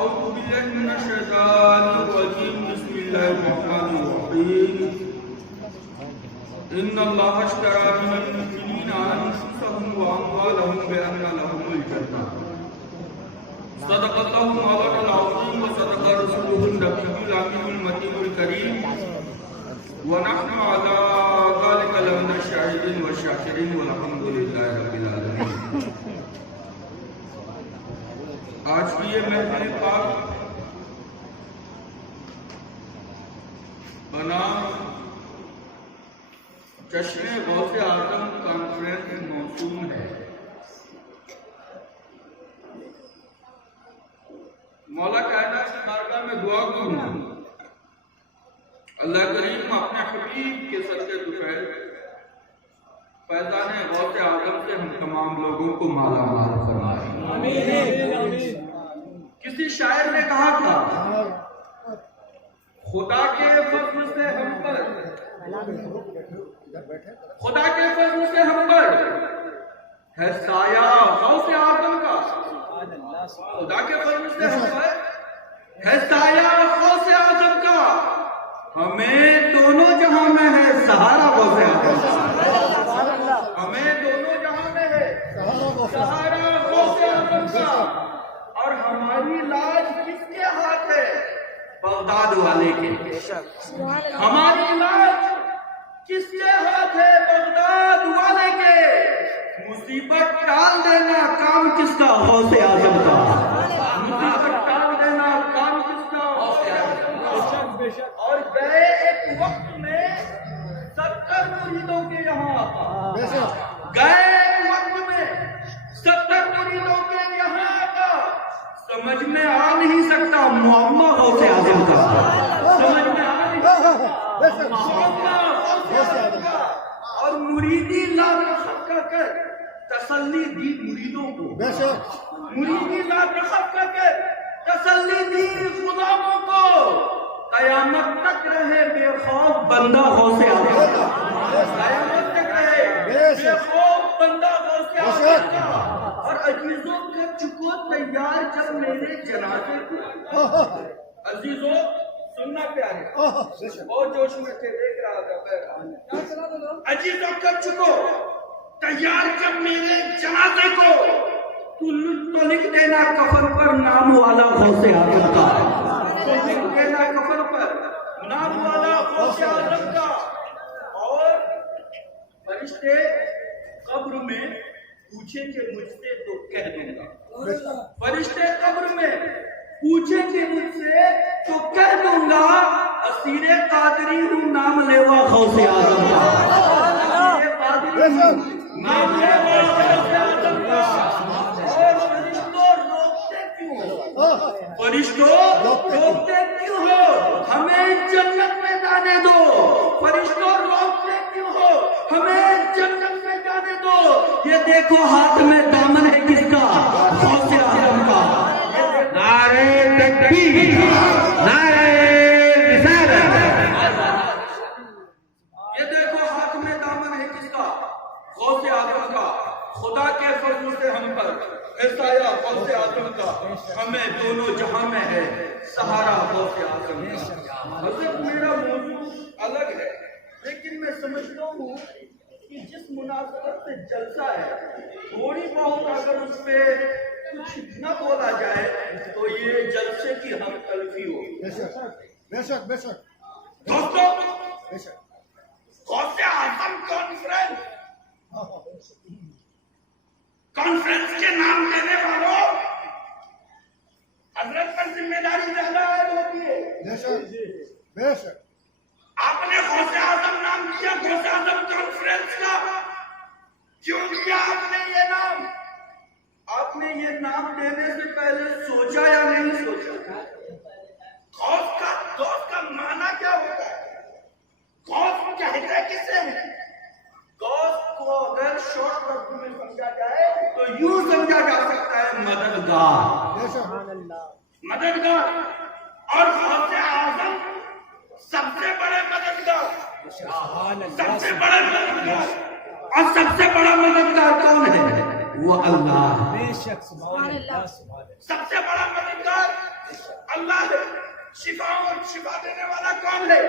أعوذ بالله من الشيطان الرجيم بسم الله الرحمن الرحيم إن الله اشترى من المؤمنين أنفسهم وأموالهم بأن لهم الجنة صدق الله مولانا العظيم وصدق رسوله النبي الأمين المتين الكريم ونحن على ذلك لمن الشاهدين والشاكرين والحمد لله رب العالمين. آج کی یہ محفل پاک بنام جشن غوث اعظم کانفرنس موسوم ہے. مولا کائنات کی بارگاہ میں دعا کروں اللہ کریم اپنے حبیب کے صدقے دوپہر فیضان غوث اعظم سے ہم تمام لوگوں کو مالا مال فرمائے. کسی شاعر نے کہا تھا خدا کے فضل سے ہم پر ہے سایہ غوث اعظم کا. خدا کے فضل سے ہم پر ہے سایہ غوث اعظم کا. ہمیں دونوں جہاں میں ہے سہارا غوث اعظم کا. ہمیں دونوں جہاں میں ہے سہارا غوث اعظم کا. اور ہماری لاج کس کے ہاتھ ہے؟ بغداد والے کے. ہماری لاج کس کے ہاتھ ہے؟ بغداد والے کے. مصیبت ٹال دینا کام کس کا؟ غوث اعظم کا. مصیبت ٹال دینا کام کس کا؟ غوث اعظم کا. اور گئے ایک وقت میں 70 مریدوں کے یہاں آقا. گئے ایک وقت میں 70 مریدوں کے یہاں آقا. سمجھ میں آ نہیں سکتا معمہ غوث اعظم کا. سمجھ میں آ نہیں سکتا معمہ غوث اعظم کا. اور مریدی لا رخصت کر کر تسلی دی مریدوں کو. مریدی لا رخصت کر کر تسلی دی غلاموں کو. قیامت تک رہے بے خوف بندہ غوث اعظم کا. قیامت تک رہے بے خوف بندہ غوث اعظم کا. اور عزیزوں کر چکو تیار جب میرے جنازے کو. عزیزوں سننا پیارے بہت جوش میں تھے دیکھ رہا تھا. عزیزوں کر چکو تیار جب میرے جنازے کو. تو لکھ دینا کفن پر نام والا غوث اعظم کا. لکھ دینا کفن پر نام والا غوث اعظم کا. اور فرشتے قبر میں پوچھیں گے مجھ سے تو کہہ دوں گا. فرشتے قبر میں پوچھیں گے مجھ سے تو کہہ دوں گا اسیر قادری ہوں نام لیوا غوث اعظم کا. اسیر قادری ہوں نام لیوا غوث اعظم کا. اور فرشتوں روکتے کیوں ہو؟ فرشتوں روکتے کیوں ہو؟ ہمیں جنت میں جانے دو. فرشتوں روکتے کیوں ہو؟ ہمیں جنت میں جانے دو. یہ دیکھو ہاتھ میں دامن ہے کس کا؟ غوث اعظم کا. نعرہ تکبیر نعرہ رسالت. یہ دیکھو ہاتھ میں دامن ہے کس کا؟ غوث اعظم کا. خدا کے فضل سے ہم پر ہے سایہ غوث اعظم کا. ہمیں دونوں جہاں میں ہے سہارا غوث اعظم کا. حضرت میرا موضوع الگ ہے لیکن میں سمجھتا ہوں کہ جس مناسبت سے جلسہ ہے تھوڑی بہت اگر اس پہ کچھ نہ بولا جائے تو یہ جلسے کی ہم تلفی ہو. دوستو غوث اعظم کانفرنس کے نام دینے والوں حضرت پر ذمہ داری زیادہ عائد ہوتی ہے. آپ نے غوث اعظم نام دیا غوث اعظم کانفرنس کا. کیوں دیا آپ نے یہ نام؟ آپ نے یہ نام دینے سے پہلے سوچا یا نہیں سوچا؟ غوث کا معنی کیا ہوتا ہے؟ غوث کہتے کسے ہیں؟ غوث کو اگر شارٹ لفظ میں سمجھا جائے تو یوں سمجھا جا سکتا ہے مددگار. مددگار. اور غوث اعظم سب سے بڑے مددگار. سب سے بڑا مددگار. اور سب سے بڑا مددگار کون ہے؟ وہ اللہ. سب سے بڑا مددگار اللہ ہے شفا اور شفا دینے والا کون ہے؟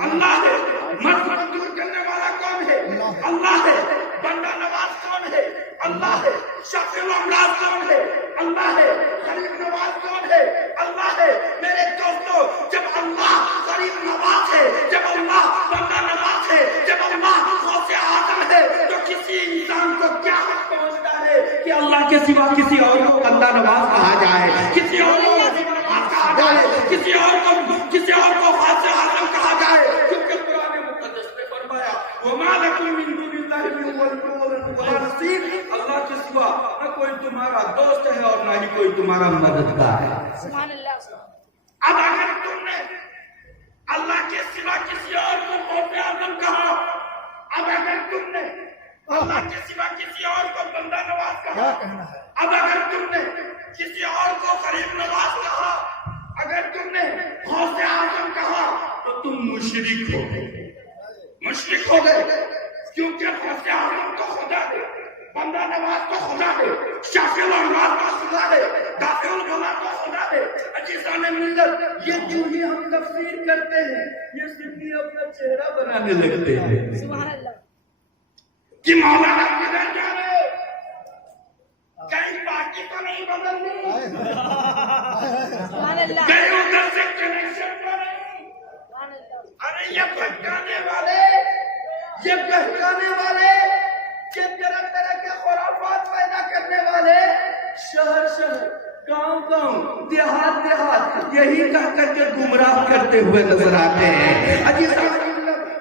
اللہ ہے مرض دور کرنے والا کون ہے؟ اللہ ہے بندہ نواز کون ہے؟ اللہ ہے شفیع الامراض کون ہے؟ اللہ ہے غریب نواز کون ہے؟ اللہ ہے میرے دوستو جب اللہ غریب نواز ہے جب اللہ بندہ نواز ہے جب اللہ غوث اعظم ہے تو کسی انسان کو کیا حق پہنچتا ہے کہ اللہ کے سوا کسی اور کو بندہ نواز کہا جائے کسی اور کو غریب نواز کہا جائے کسی اور کو غوث اعظم کہا جائے کیونکہ قرآن مقدس میں فرمایا وَمَا لَكُم مِّن دُونِ اللَّهِ مِن وَلِيٍّ وَلَا نَصِيرٍ اللہ کے سوا نہ کوئی تمہارا دوست ہے اور نہ ہی کوئی تمہارا مددگار ہے سبحان اللہ اب اگر تم نے اللہ کے سوا کسی اور کو غوث اعظم کہا اب اگر تم نے اللہ کے سوا کسی اور کو بندہ نواز کہا اب اگر تم نے کسی اور کو غریب نواز کہا اگر تم نے غوث اعظم کہا تو تم مشرک ہو گئے کیونکہ غوث اعظم تو خدا ہے بندہ نواز تو خدا ہے شافی الامراض تو خدا ہے دافع البلا تو خدا ہے عزیزان ملت یہ کیوں ہی ہم تفسیر کرتے ہیں یہ صرف ہی اپنا چہرہ بنانے لگتے ہیں سبحان اللہ کہ مولانا کدھر جا رہے کہیں پارٹی تو نہیں بدلنی سبحان اللہ کہیں ادھر سے کنیکشن تو نہیں سبحان اللہ ارے یہ بھٹکانے والے یہ بہکانے والے یہ طرح طرح کے خرافات پیدا کرنے والے شہر گاؤں دیہات یہی کہہ کر کے گمراہ کرتے ہوئے نظر آتے ہیں عزیزان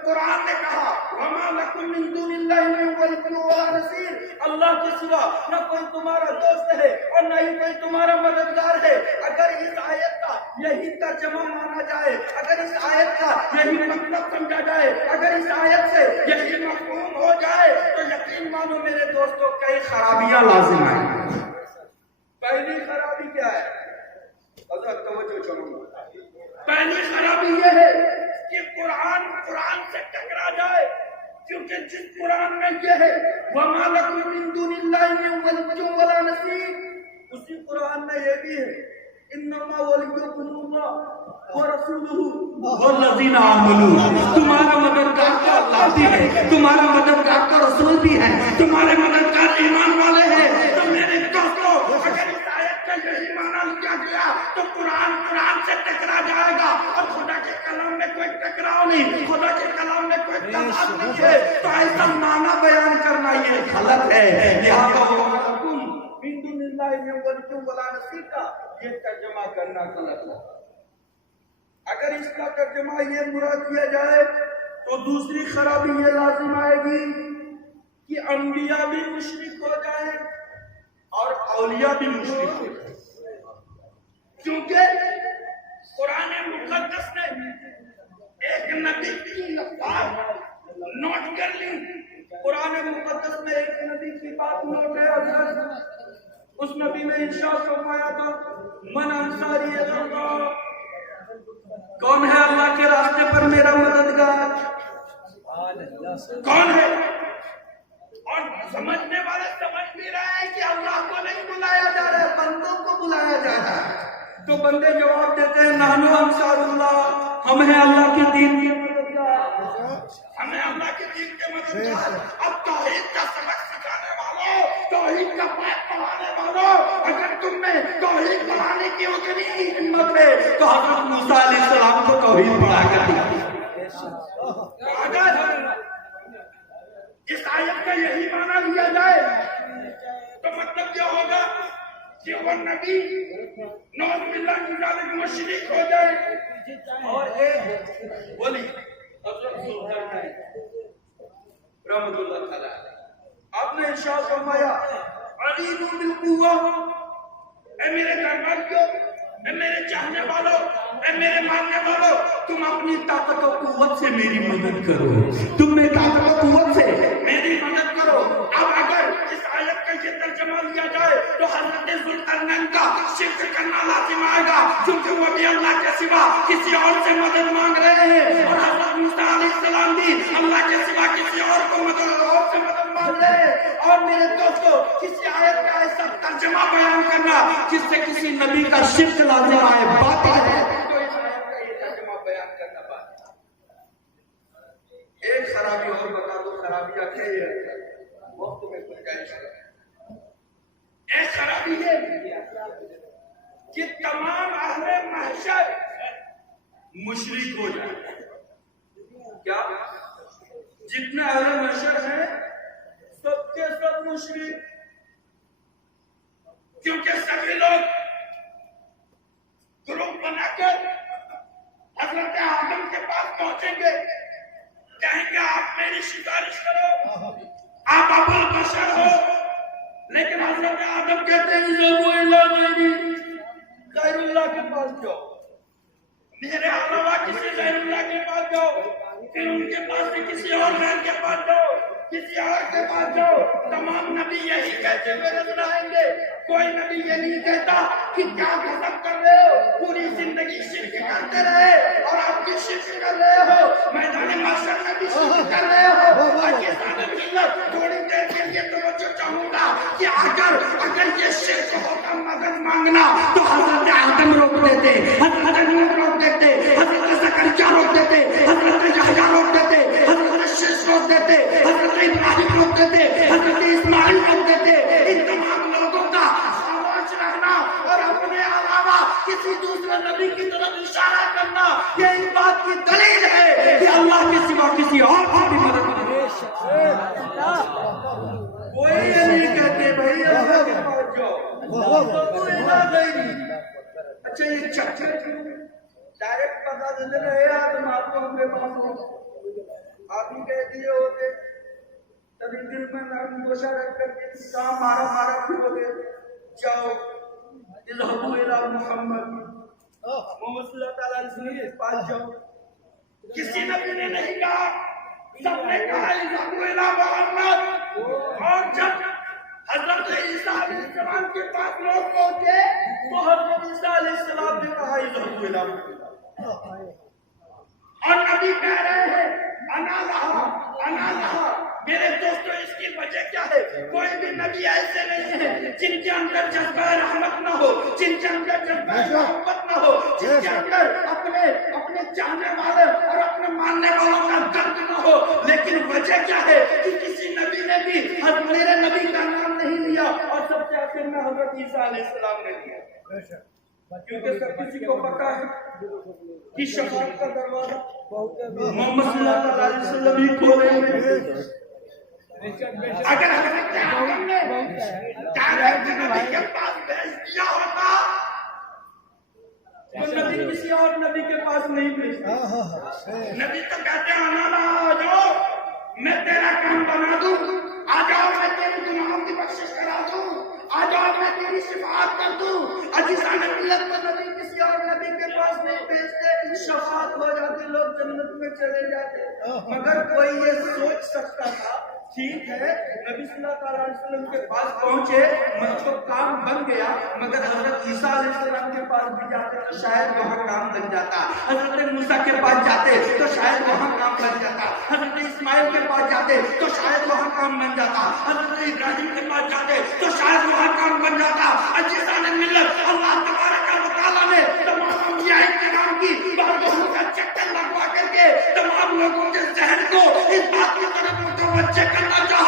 قرآن نے کہا وَمَا لَكُم مِّن دُونِ اللَّهِ مِن وَلِيٍّ وَلَا نَصِيرٍ اللہ کے سوا نہ کوئی تمہارا دوست ہے اور نہ ہی کوئی تمہارا مددگار ہے اگر اس آیت کا یہی ترجمہ مانا جائے اگر اس آیت کا یہی مطلب سمجھا جائے اگر اس آیت سے یہی مفہوم ہو جائے تو یقین مانو میرے دوستوں کئی خرابیاں لازم ہیں پہلی خرابی کیا ہے حضرت توجہ چلو پہلی خرابی یہ ہے کہ قرآن سے ٹکرا جائے کیونکہ جس قرآن میں یہ ہے وَمَا لَكُم مِّن دُونِ اللَّهِ مِن وَلِيٍّ وَلَا نَصِيرٍ اسی قرآن میں یہ بھی ہے انما ولیکم اللہ ورسولہ والذین آمنوا تمہارا مددگار تو اللہ بھی ہے تمہارا مددگار تو رسول بھی ہے تمہارے مددگار ایمان والے ہیں تو میرے دوستو اگر اس آیت کا یہی معنی کیا گیا تو قرآن سے ٹکرا جائے گا اور خدا کے کلام میں کوئی ٹکراؤ نہیں خدا کے کلام میں کوئی تضاد نہیں ہے تو ایسا معنی بیان کرنا یہ غلط ہے لہذا یہ ترجمہ کرنا غلط ہے اگر اس کا ترجمہ یہ مراد کیا جائے تو دوسری خرابی یہ لازم آئے گی کہ انبیاء بھی مشرک ہو جائیں اور اولیاء بھی مشرک ہو جائیں کیونکہ قرآن مقدس نے ایک نبی کی نوٹ کر لی قرآن مقدس میں ایک نبی کی بات نوٹ ہے حضرت اس نبی نے ارشاد فرمایا تھا من انصاری اللہ کون ہے اللہ کے راستے پر میرا مددگار کون ہے اور سمجھنے والے سمجھ بھی رہے ہیں کہ اللہ کو نہیں بلایا جا رہا ہے بندوں کو بلایا جا رہا ہے تو بندے جواب دیتے ہیں نحنو انصار اللہ ہم ہیں اللہ کے دین کے مددگار ہمیں اللہ کے دین کے مددگار اب توحید کا سبق سکھانے والوں توحید کا پائپ پڑھانے والوں اگر تم میں توحید پڑھانے کی اتنی ہی ہمت ہے تو حضرت موسیٰ علیہ السلام کو توحید پڑھا کر دیا اگر اس آیت کا یہی معنی لیا جائے تو مطلب کیا ہوگا کہ وہ نبی نعوذ باللہ من ذالک مشرک ہو جائے اور ایک ولی حضرت ذوالقرنین رحمۃ اللہ تعالی آپ نے ارشاد فرمایا علیم بالقوہ اے میرے درباریوں اے میرے چاہنے والوں اے میرے ماننے والوں تم اپنی طاقت و قوت سے میری مدد کرو تم میں طاقت و قوت سے میری مدد کرو اب اگر اس آیت کا یہ ترجمہ لیا جائے تو حضرت ذوالقرنین کا شرک کرنا لازم آئے گا کیونکہ وہ بھی اللہ کے سوا کسی اور سے مدد مانگ رہے ہیں، اور حضرت موسیٰ علیہ السلام بھی اللہ کے سوا کسی اور کو اور سے مدد مانگ رہے ہیں۔ اور میرے دوستو، کسی آیت کا ایسا ترجمہ بیان کرنا جس سے کسی نبی کا شرک لازم آئے باطل ہے، تو اس آیت کا یہ ترجمہ بیان کرنا باطل ہے۔ ایک خرابی اور بتا دو، خرابیاں کئی ہے، وقت میں گنجائش ہے۔ ایک خرابی ہے کہ تمام اہل محشر مشرک ہو جائے۔ کیا جتنے اہل محشر ہیں سب کے سب مشرک، کیونکہ سبھی لوگ گروپ بنا کر حضرت آدم کے پاس پہنچیں گے، کہیں گے آپ میری سفارش کرو، آپ ابو البشر ہو، لیکن حضرت آدم کہتے ہیں غیر اللہ کے پاس جاؤ، میرے علاوہ کسی غیر اللہ کے پاس جاؤ، پھر ان کے پاس سے کسی اور غیر کے پاس جاؤ، کسی اور کے پاس جاؤ۔ تمام نبی یہی کہتے ہوئے نظر آئیں گے، کوئی نبی یہ نہیں کہتا کہ کیا غضب کر رہے ہو، پوری زندگی شرک کرتے رہے اور آپ بھی شرک کر رہے ہو، میدان محشر میں بھی شرک کر رہے ہو۔ تھوڑی دیر کے لیے توجہ چاہوں گا کہ اگر یہ شرک ہوتا مدد مانگنا تو حضرت آدم روک دیتے، حضرت نوح روک دیتے، حضرت زکریا روک دیتے، حضرت یحییٰ روک دیتے، حضرت شیش روک دیتے، حضرت ابراہیم روک دیتے، حضرت اسماعیل روک دیتے۔ ان تمام لوگوں کا خاموش رہنا اور اپنے علاوہ کسی دوسرے نبی کی طرف اشارہ کرنا یہ اس بات کی دلیل ہے کہ اللہ کے سوا کسی اور کو بھی مدد نہیں۔ کوئی یہ نہیں کہتے بھائی اللہ کے پاس جاؤ، کوئی نہ نہیں۔ اچھا یہ چکر ڈائریکٹ بتا دیتے رہے آدم آپ کو ہم کے پاس ہو، آپ ہی کہہ دیے ہوتے، تبھی دل میں نرم گوشہ رکھ کر کے کام مارا کھولے، جاؤ اذهبوا الى محمد، محمد صلی اللہ تعالیٰ علیہ وسلم کے پاس جاؤ۔ کسی نبی نے نہیں کہا، سب نے کہا اذهبوا الى محمد۔ اور جب حضرت عیسیٰ علیہ السلام کے پاس لوگ پہنچے تو حضرت عیسیٰ علیہ السلام نے کہا اذهبوا الى محمد، اور نبی کہہ رہے ہیں انا لہا۔ میرے دوستو اس کی وجہ کیا ہے؟ کوئی بھی نبی ایسے نہیں ہے جن کے اندر جذبہ رحمت نہ ہو، جن کے اندر جذبہ محبت نہ ہو، جن کے اندر اپنے چاہنے والے اور اپنے ماننے والوں کا درد نہ ہو۔ لیکن وجہ کیا ہے کہ کسی نبی نے بھی میرے نبی کا نام نہیں لیا، اور سب سے آخر میں حضرت عیسیٰ علیہ السلام نے لیا، کیونکہ سب کسی کو پتا ہے کہ شفاعت کا دروازہ محمد صلی اللہ علیہ وسلم ہی کھولیں گے۔ اگر حضرت آدم نے ڈائریکٹ نبی کے پاس بھیج دیا ہوتا تو نبی کسی اور نبی کے پاس نہیں بھیجتا۔ نبی تو کہتے ہیں آنا رہا، آ جاؤ میں تیرا کام بنا دوں، آ جاؤ میں تیرے گناہوں کی بخشش کرا دوں، آ جاؤ میں تیری شفاعت کر دوں۔ عزیزان ملت کو نبی کسی اور نبی کے پاس نہیں بھیجتے، شفاعت ہو جاتی، لوگ جنت میں چلے جاتے۔ مگر کوئی یہ سوچ سکتا تھا ٹھیک ہے نبی صلی اللہ علیہ وسلم کے پاس پہنچے، مطلب کام بن گیا، مگر حضرت عیسیٰ علیہ السلام کے پاس بھی جاتے تو شاید وہاں کام بن جاتا، حضرت موسیٰ کے پاس جاتے تو شاید وہاں کام بن جاتا، حضرت اسماعیل کے پاس جاتے تو شاید وہاں کام بن جاتا، حضرت ابراہیم کے پاس جاتے تو شاید وہاں کام بن جاتا۔ عزیزان ملت، اللہ تبارک و تعالیٰ نے تمام انبیاء کرام کی بارگاہوں کا چکر لگوا کر کے تمام لوگوں کے ذہن کو اس بات کی طرف متوجہ کرنا چاہتا